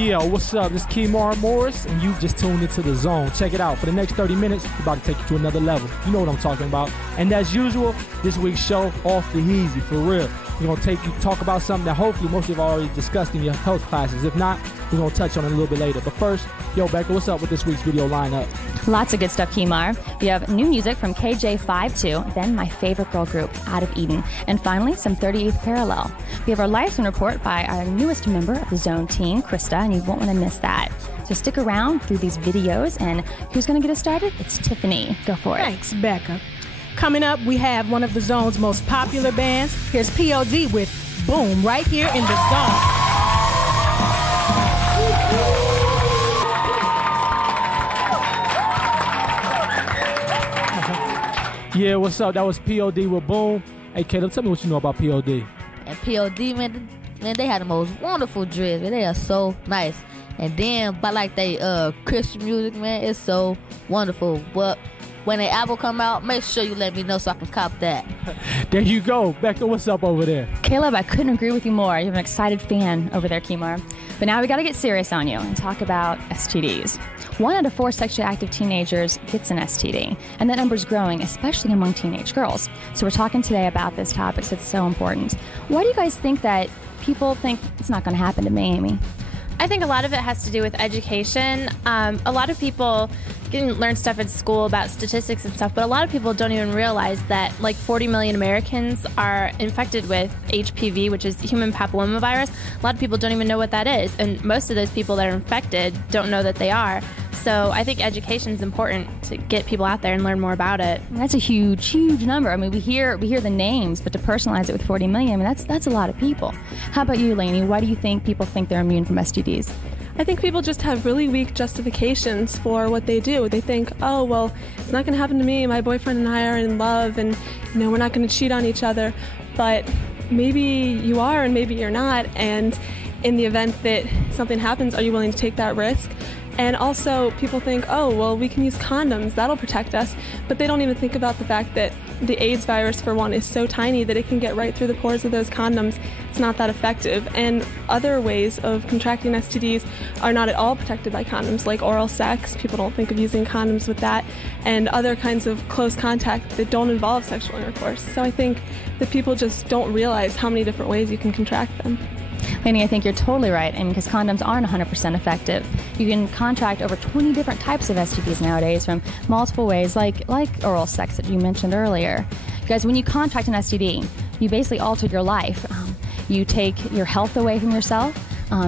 Yeah, what's up? This is Kemar Morris, and you just tuned into The Zone. Check it out. For the next 30 minutes, we're about to take you to another level. You know what I'm talking about. And as usual, this week's show, off the easy, for real. We're going to talk about something that hopefully most of you have already discussed in your health classes. If not, we're going to touch on it a little bit later. But first, yo, Becca, what's up with this week's video lineup? Lots of good stuff, Kemar. We have new music from KJ52, then my favorite girl group, Out of Eden, and finally, some 38th Parallel. We have our Live Zone report by our newest member of the Zone team, Krista, and you won't want to miss that. So stick around through these videos, and who's going to get us started? It's Tiffany. Go for it. Thanks, Becca. Coming up, we have one of the Zone's most popular bands. Here's POD with Boom right here in the Zone. Yeah, what's up? That was POD with Boom. Hey, Caleb, tell me what you know about POD. And POD, man, they had the most wonderful dreads, man. They are so nice. And then, but like they Christian music, man, it's so wonderful. But when the album come out, make sure you let me know so I can cop that. There you go. Becca, what's up over there? Caleb, I couldn't agree with you more. You have an excited fan over there, Kemar. But now we got to get serious on you and talk about STDs. 1 out of 4 sexually active teenagers gets an STD, and that number is growing, especially among teenage girls. So we're talking today about this topic, so it's so important. Why do you guys think that people think it's not going to happen to me, Amy? I think a lot of it has to do with education. A lot of people can learn stuff at school about statistics and stuff, but a lot of people don't even realize that like 40 million Americans are infected with HPV, which is human papillomavirus. A lot of people don't even know what that is, and most of those people that are infected don't know that they are. So I think education is important to get people out there and learn more about it. That's a huge, huge number. I mean, we hear the names, but to personalize it with 40 million, I mean, that's a lot of people. How about you, Lainey? Why do you think people think they're immune from STDs? I think people just have really weak justifications for what they do. They think, oh, well, it's not going to happen to me. My boyfriend and I are in love, and we're not going to cheat on each other. But maybe you are, and maybe you're not. And in the event that something happens, are you willing to take that risk? And also, people think, oh, well, we can use condoms. That'll protect us. But they don't even think about the fact that the AIDS virus, for one, is so tiny that it can get right through the pores of those condoms. It's not that effective. And other ways of contracting STDs are not at all protected by condoms, like oral sex. People don't think of using condoms with that. And other kinds of close contact that don't involve sexual intercourse. So I think that people just don't realize how many different ways you can contract them. Lainey, I think you're totally right, and because condoms aren't 100% effective. You can contract over 20 different types of STDs nowadays from multiple ways, like oral sex that you mentioned earlier. Guys, when you contract an STD, you basically alter your life. You take your health away from yourself.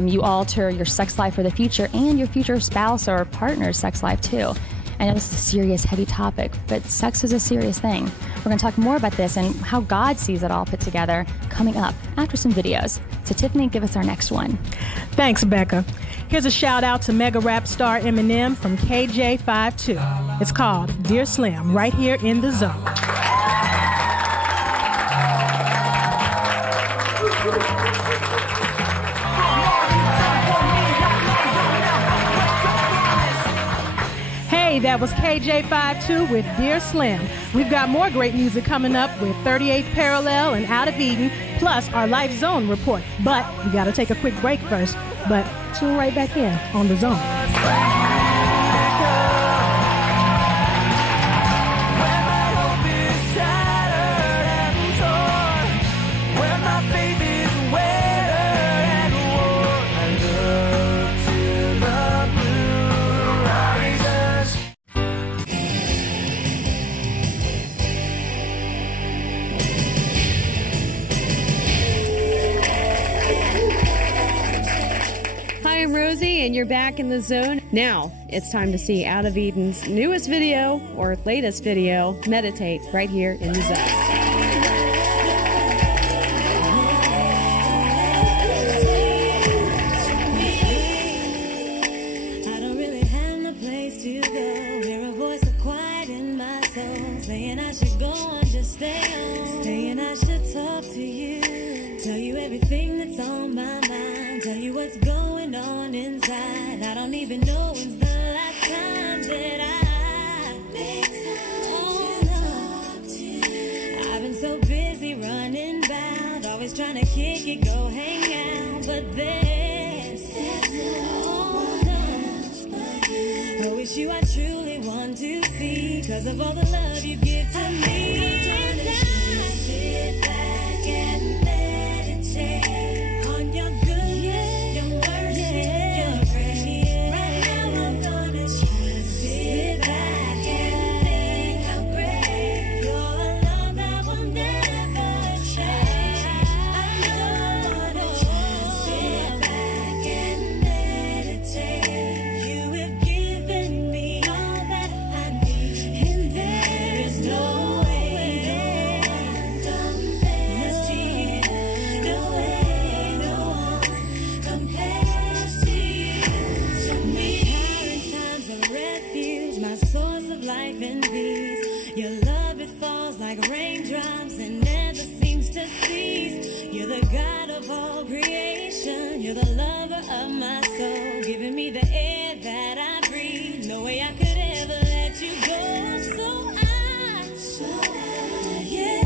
You alter your sex life for the future and your future spouse or partner's sex life too. I know this is a serious, heavy topic, but sex is a serious thing. We're going to talk more about this and how God sees it all put together coming up after some videos. So Tiffany, give us our next one. Thanks, Becca. Here's a shout out to mega rap star Eminem from KJ52. It's called Dear Slim, right here in the Zone. Hey, that was KJ52 with Dear Slim. We've got more great music coming up with 38th Parallel and Out of Eden, plus our Life Zone report. But we got to take a quick break first. But tune right back in on The Zone. I'm Rosie, and you're back in the zone. Now, it's time to see Out of Eden's newest video, or latest video, Meditate, right here in the zone. Everything that's on my mind, tell you what's going on inside. I don't even know when's the last time that I made time to talk to you. I've been so busy running bound, always trying to kick it, go hang out, but this is It's you I truly want to see, 'cause of all the love you give to me. Sit back and meditate on your goodness, your mercy, your grace. Right now I'm gonna sit back and think how great your love that will never change. I wanna sit back and meditate. You have given me all that I need, and there is no way compares to you. No way, no one compares to you. To me, in times of refuge, my source of life and peace. Your love, it falls like raindrops and never seems to cease. You're the God of all creation. You're the lover of my soul, giving me the air that I breathe. No way I could ever let you go. Yeah,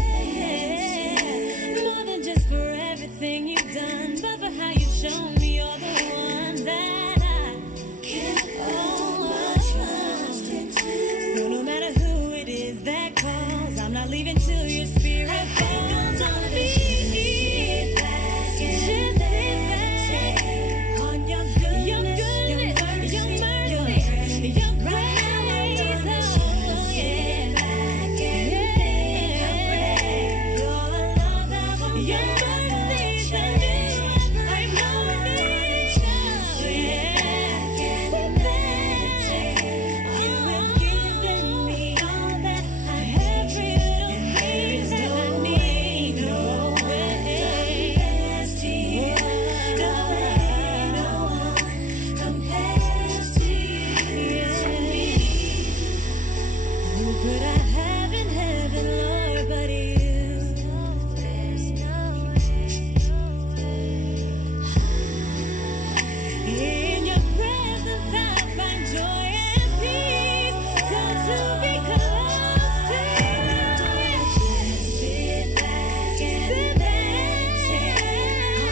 more than just for everything you've done, but for how you've shown me you're the one that I can trust into. So no matter who it is that calls, I'm not leaving till your spirit falls on me. Sit back and meditate on your goodness, your mercy, your grace. Oh, yeah. Back and think how great your love that will never change. I know it. Sit back and meditate. You have given me all that I have, and there is no need, no way compares to you. No way, no one compares to you. Who could I have in heaven, Lord, but you? There's no way. In your presence I find joy and peace. To be close to you. Sit back and meditate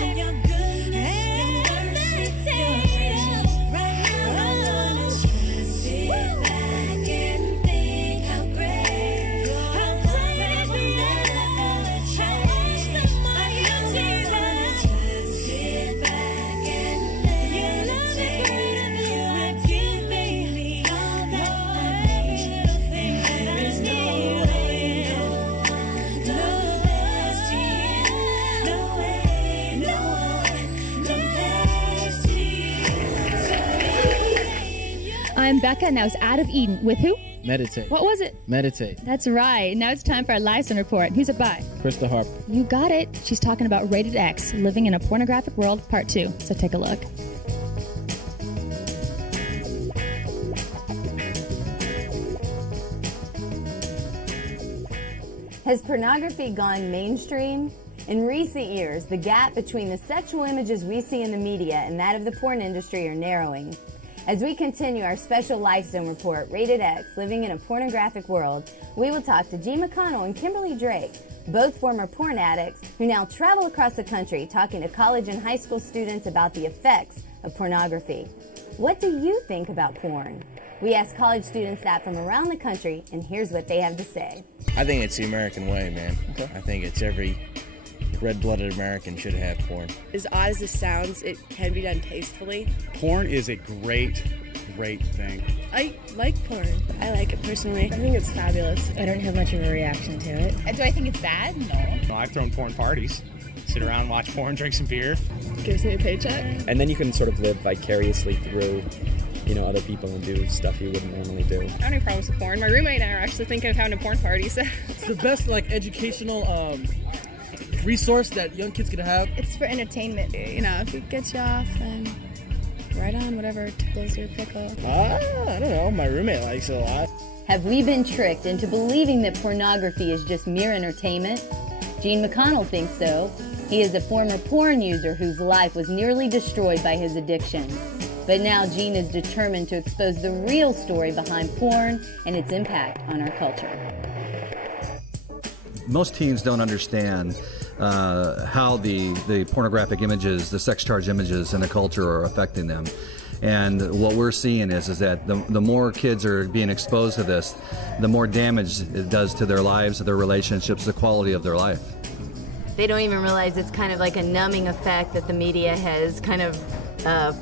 on your goodness, your mercy, your grace. Right now I'm gonna sit back and think how great your love will never change. My Jesus, sit back and meditate. You have given me all that I need, and there is no way, no compares to you. No way, no one compares to you. I'm Becca, and that was Out of Eden. With who? Meditate. What was it? Meditate. That's right. Now it's time for our Live Zone report. Who's it by? Krista Harper. You got it. She's talking about Rated X, Living in a Pornographic World, Part 2. So take a look. Has pornography gone mainstream? In recent years, the gap between the sexual images we see in the media and that of the porn industry are narrowing. As we continue our special Life Zone report, Rated X, Living in a Pornographic World, we will talk to Gene McConnell and Kimberly Drake, both former porn addicts who now travel across the country talking to college and high school students about the effects of pornography. What do you think about porn? We asked college students that from around the country, and here's what they have to say. I think it's the American way, man. Okay. I think it's every red-blooded American should have porn. As odd as this sounds, it can be done tastefully. Porn is a great thing. I like porn. I like it personally. I think it's fabulous. I don't have much of a reaction to it. Do I think it's bad? No. I've thrown porn parties. Sit around, watch porn, drink some beer. Gives me a paycheck. And then you can sort of live vicariously through, other people and do stuff you wouldn't normally do. I don't have any problems with porn. My roommate and I are actually thinking of having a porn party. So. It's the best, educational resource that young kids could have. It's for entertainment. If it gets you off, then right on whatever tickles your pickle. I don't know. My roommate likes it a lot. Have we been tricked into believing that pornography is just mere entertainment? Gene McConnell thinks so. He is a former porn user whose life was nearly destroyed by his addiction. But now Gene is determined to expose the real story behind porn and its impact on our culture. Most teens don't understand how the pornographic images, the sex charged images in the culture are affecting them. And what we're seeing is that the more kids are being exposed to this, the more damage it does to their lives, their relationships, the quality of their life. They don't even realize it's kind of like a numbing effect that the media has kind of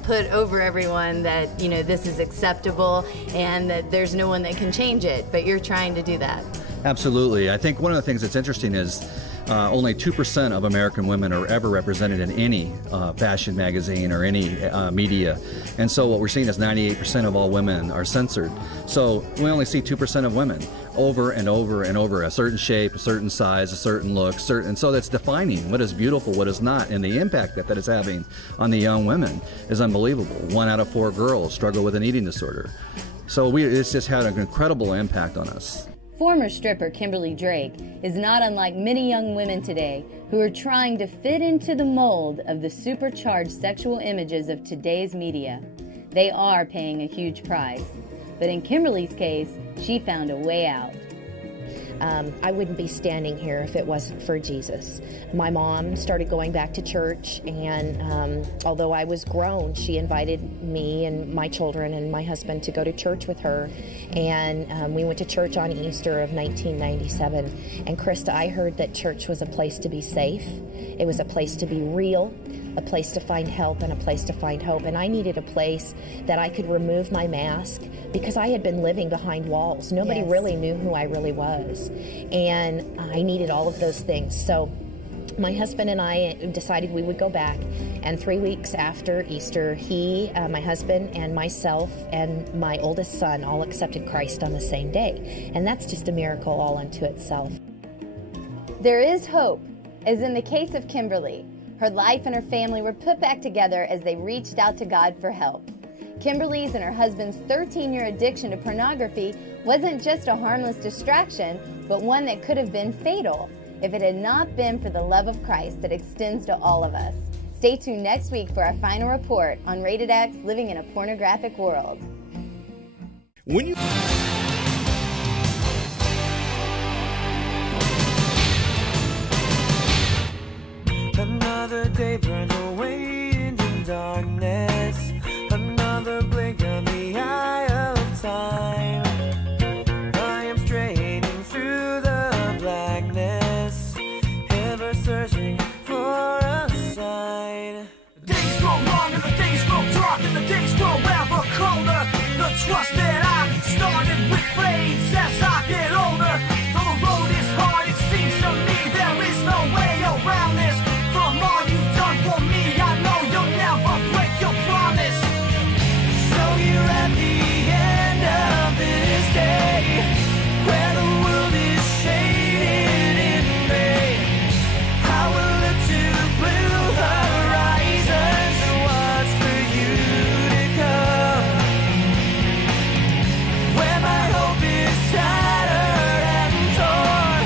put over everyone, that, you know, this is acceptable and that there's no one that can change it, but you're trying to do that. Absolutely. I think one of the things that's interesting is only 2% of American women are ever represented in any fashion magazine or any media. And so what we're seeing is 98% of all women are censored. So we only see 2% of women over and over and over, a certain shape, a certain size, a certain look, and so that's defining what is beautiful, what is not, and the impact that is having on the young women is unbelievable. 1 out of 4 girls struggle with an eating disorder. So it's just had an incredible impact on us. Former stripper Kimberly Drake is not unlike many young women today who are trying to fit into the mold of the supercharged sexual images of today's media. They are paying a huge price. But in Kimberly's case, she found a way out. I wouldn't be standing here if it wasn't for Jesus. My mom started going back to church, and although I was grown, she invited me and my children and my husband to go to church with her. And we went to church on Easter of 1997. And Krista, I heard that church was a place to be safe. It was a place to be real, a place to find help, and a place to find hope. And I needed a place that I could remove my mask, because I had been living behind walls. Nobody really knew who I really was. And I needed all of those things. So my husband and I decided we would go back. And 3 weeks after Easter, my husband and myself and my oldest son all accepted Christ on the same day. And that's just a miracle all unto itself. There is hope, as in the case of Kimberly. Her life and her family were put back together as they reached out to God for help. Kimberly's and her husband's 13-year addiction to pornography wasn't just a harmless distraction, but one that could have been fatal if it had not been for the love of Christ that extends to all of us. Stay tuned next week for our final report on Rated X Living in a Pornographic World. When you Another day burns away into darkness. Another blink of the eye of time. I am straining through the blackness, ever searching for a sign. The days grow long and the days grow dark and the days grow ever colder. The trust that I started with fades as I get older. Though the road is hard, it seems to me there is no way around this. From all you've done for me, I know you'll never break your promise. So you're at the end of this day, where the world is shaded in gray. I will look to blue horizons and watch for you to come. Where my hope is shattered and torn,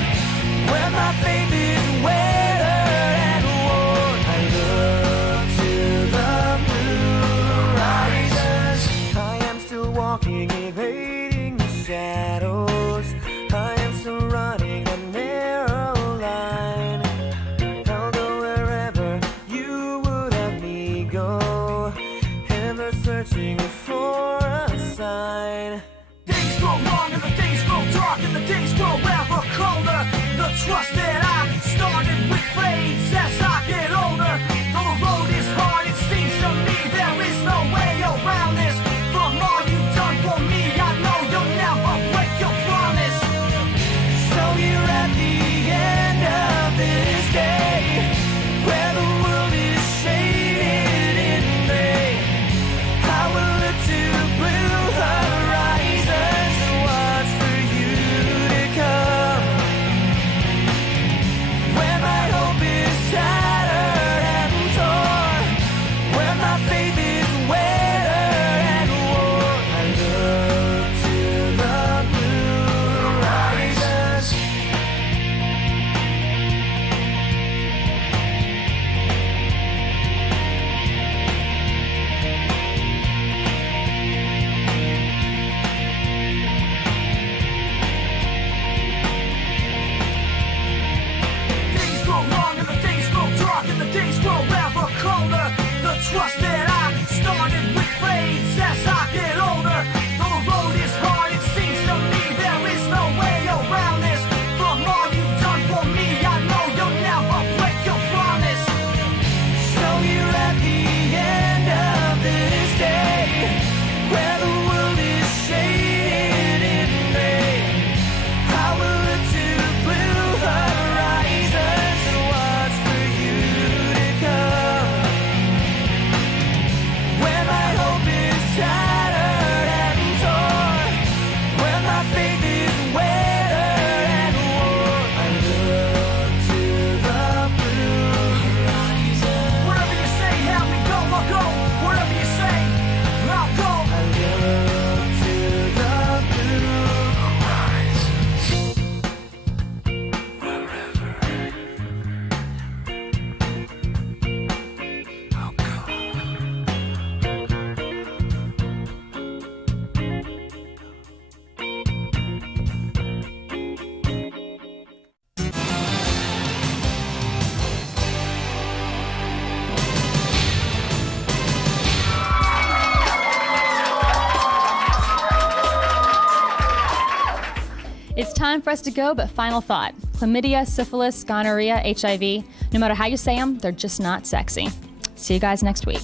where my faith is weathered and worn. I look to the blue horizons. I am still walking, evading the shadows. I am still running a narrow line. I'll go wherever you would have me go, ever searching for a sign. Days grow long and the days grow dark and the days grow ever colder. The trust that I started with fades as I get older. Though the road is hard, it seems to me there is no way around this. From all you've done for me, I know you'll never break your promise. So you're at the end of this day, where the world is shaded in gray. I will look to blue horizons and watch for you to come. Where my hope is shattered and torn, where my faith is weathered and worn. I look to the blue horizons. Days grow long and the days grow dark and the days grow ever colder. The trust that I started with fades It's time for us to go, but final thought. Chlamydia, syphilis, gonorrhea, HIV, no matter how you say them, they're just not sexy. See you guys next week.